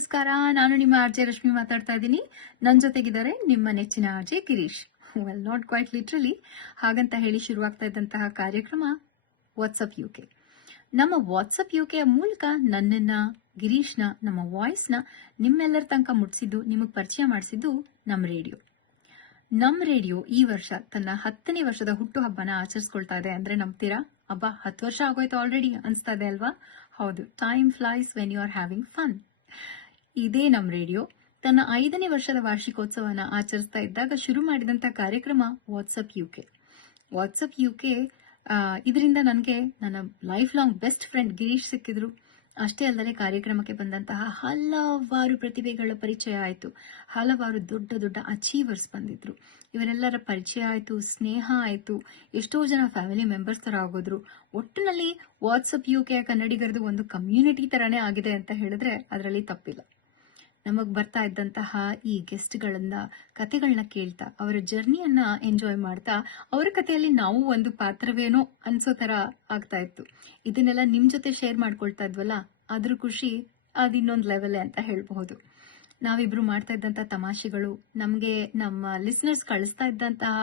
ನಮಸ್ಕಾರ. ನಾನು ನಿಮ್ಮ ಆರ್ಜೆ ರಶ್ಮಿ ಮಾತಾಡ್ತಾ ಇದ್ದೀನಿ. ನನ್ನ ಜೊತೆಗಿದ್ದಾರೆ ನಿಮ್ಮ ನೆಚ್ಚಿನ RJ Girish. Well, not quite literally ಹಾಗಂತ ಹೇಳಿ ಶುರುವಾಗ್ತಾ ಇದ್ದಂತಹ ಕಾರ್ಯಕ್ರಮ ವಾಟ್ಸಪ್ ಯುಕೆ. ನಮ್ಮ ವಾಟ್ಸಪ್ ಯುಕೆಯ ಮೂಲಕ ನನ್ನನ್ನ, ಗಿರೀಶ್ನ, ನಮ್ಮ ವಾಯ್ಸ್ನ ನಿಮ್ಮೆಲ್ಲರ ತನಕ ಮುಟ್ಸಿದ್ದು, ನಿಮಗೆ ಪರಿಚಯ ಮಾಡಿಸಿದ್ದು ನಮ್ಮ ರೇಡಿಯೋ. ನಮ್ಮ ರೇಡಿಯೋ ಈ ವರ್ಷ ತನ್ನ 10ನೇ ವರ್ಷದ ಹುಟ್ಟುಹಬ್ಬನ ಆಚರಿಸ್ಕೊಳ್ತಾ ಇದೆ ಅಂದ್ರೆ ನಂಬ್ತೀರಾ? ಅಬ್ಬಾ, 10 ವರ್ಷ ಆಗೋಯ್ತು ಆಲ್ರೆಡಿ ಅನ್ಸ್ತಾ ಇದೆ ಅಲ್ವಾ? ಹೌದು, time flies when you are having fun. ಇದೇ ನಮ್ಮ ರೇಡಿಯೋ ತನ್ನ 5ನೇ ವರ್ಷದ ವಾರ್ಷಿಕೋತ್ಸವನ ಆಚರಿಸ್ತಾ ಇದ್ದಾಗ ಶುರು ಮಾಡಿದಂತ ಕಾರ್ಯಕ್ರಮ ವಾಟ್ಸಪ್ ಯುಕೆ. ವಾಟ್ಸಪ್ ಯುಕೆ ಇದರಿಂದ ನನಗೆ ನನ್ನ life long best friend Girish ಸಿಕ್ಕಿದ್ರು. ಅಷ್ಟೇ ಅಲ್ಲದೆ ಕಾರ್ಯಕ್ರಮಕ್ಕೆ ಬಂದಂತಹ ಹಲವಾರು ಪ್ರತಿಭೆಗಳ ಪರಿಚಯ ಆಯಿತು. ಹಲವಾರು ದೊಡ್ಡ ದೊಡ್ಡ ಅಚೀವರ್ಸ್ ಬಂದಿದ್ರು. ಇವರೆಲ್ಲರ ಪರಿಚಯ ಆಯಿತು, ಸ್ನೇಹ ಆಯಿತು. ಎಷ್ಟೋ ಜನ ಫ್ಯಾಮಿಲಿ ಮೆಂಬರ್ಸ್ ತರ ಆಗೋದ್ರು. ಒಟ್ಟಿನಲ್ಲಿ ವಾಟ್ಸಪ್ ಯುಕೆ ಕನ್ನಡಿಗರದು ಒಂದು ಕಮ್ಯುನಿಟಿ ತರಾನೇ ಆಗಿದೆ ಅಂತ ಹೇಳಿದ್ರೆ ಅದರಲ್ಲಿ ತಪ್ಪಿಲ್ಲ. ನಮಗ್ ಬರ್ತಾ ಇದ್ದಂತಹ ಈ ಗೆಸ್ಟ್ಗಳನ್ನ ಕತೆಗಳನ್ನ ಕೇಳ್ತಾ, ಅವರ ಜರ್ನಿಯನ್ನ ಎಂಜಾಯ್ ಮಾಡ್ತಾ, ಅವರ ಕಥೆಯಲ್ಲಿ ನಾವು ಒಂದು ಪಾತ್ರವೇನೋ ಅನ್ಸೋ ತರ ಆಗ್ತಾ ಇತ್ತು. ಇದನ್ನೆಲ್ಲ ನಿಮ್ ಜೊತೆ ಶೇರ್ ಮಾಡ್ಕೊಳ್ತಾ ಇದ್ವಲ್ಲ, ಅದ್ರ ಖುಷಿ ಅದಿನ್ನೊಂದು ಲೆವೆಲ್ ಅಂತ ಹೇಳ್ಬಹುದು. ನಾವಿಬ್ರು ಮಾಡ್ತಾ ಇದ್ದಂತಹ ತಮಾಷೆಗಳು, ನಮ್ಗೆ ನಮ್ಮ ಲಿಸ್ನರ್ಸ್ ಕಳಿಸ್ತಾ ಇದ್ದಂತಹ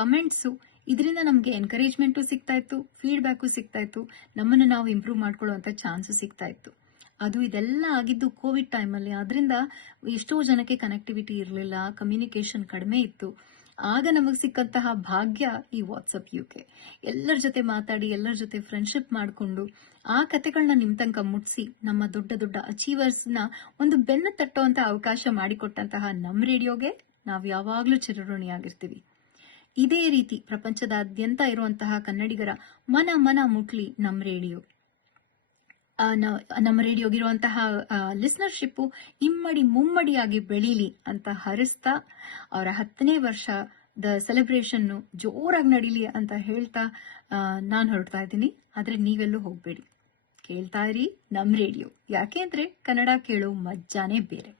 ಕಮೆಂಟ್ಸು, ಇದರಿಂದ ನಮ್ಗೆ ಎನ್ಕರೇಜ್ಮೆಂಟು ಸಿಗ್ತಾ ಇತ್ತು, ಫೀಡ್ಬ್ಯಾಕು ಸಿಗ್ತಾ ಇತ್ತು, ನಮ್ಮನ್ನು ನಾವು ಇಂಪ್ರೂವ್ ಮಾಡ್ಕೊಳ್ಳುವಂತ ಚಾನ್ಸು ಸಿಗ್ತಾ ಇತ್ತು. ಅದು ಇದೆಲ್ಲ ಆಗಿದ್ದು ಕೋವಿಡ್ ಟೈಮಲ್ಲಿ. ಆದ್ರಿಂದ ಎಷ್ಟೋ ಜನಕ್ಕೆ ಕನೆಕ್ಟಿವಿಟಿ ಇರಲಿಲ್ಲ, ಕಮ್ಯುನಿಕೇಶನ್ ಕಡಿಮೆ ಇತ್ತು. ಆಗ ನಮಗೆ ಸಿಕ್ಕಂತಹ ಭಾಗ್ಯ ಈ ವಾಟ್ಸಪ್ ಯುಕೆ. ಎಲ್ಲರ ಜೊತೆ ಮಾತಾಡಿ, ಎಲ್ಲರ ಜೊತೆ ಫ್ರೆಂಡ್ಶಿಪ್ ಮಾಡಿಕೊಂಡು, ಆ ಕತೆಗಳನ್ನ ನಿಮ್ ತನಕ ಮುಟ್ಸಿ, ನಮ್ಮ ದೊಡ್ಡ ದೊಡ್ಡ ಅಚೀವರ್ಸ್ನ ಒಂದು ಬೆನ್ನು ತಟ್ಟುವಂತ ಅವಕಾಶ ಮಾಡಿಕೊಟ್ಟಂತಹ ನಮ್ಮ ರೇಡಿಯೋಗೆ ನಾವು ಯಾವಾಗ್ಲೂ ಚಿರಋಣಿಯಾಗಿರ್ತೀವಿ. ಇದೇ ರೀತಿ ಪ್ರಪಂಚದಾದ್ಯಂತ ಇರುವಂತಹ ಕನ್ನಡಿಗರ ಮನ ಮನ ಮುಟ್ಲಿ ನಮ್ಮ ರೇಡಿಯೋ. ನಮ್ಮ ರೇಡಿಯೋಗಿರುವಂತಹ ಲಿಸ್ನರ್ಶಿಪ್ ಇಮ್ಮಡಿ ಮುಮ್ಮಡಿಯಾಗಿ ಬೆಳೀಲಿ ಅಂತ ಹರಿಸ್ತಾ, ಅವರ 10ನೇ ವರ್ಷದ ಸೆಲೆಬ್ರೇಷನ್ ಜೋರಾಗಿ ನಡೀಲಿ ಅಂತ ಹೇಳ್ತಾ ನಾನು ಹೊರಡ್ತಾ ಇದ್ದೀನಿ. ಆದ್ರೆ ನೀವೆಲ್ಲೂ ಹೋಗ್ಬೇಡಿ, ಕೇಳ್ತಾ ಇರಿ ನಮ್ಮ ರೇಡಿಯೋ. ಯಾಕೆ ಅಂದ್ರೆ ಕನ್ನಡ ಕೇಳೋ ಮಜ್ಜಾನೇ ಬೇರೆ.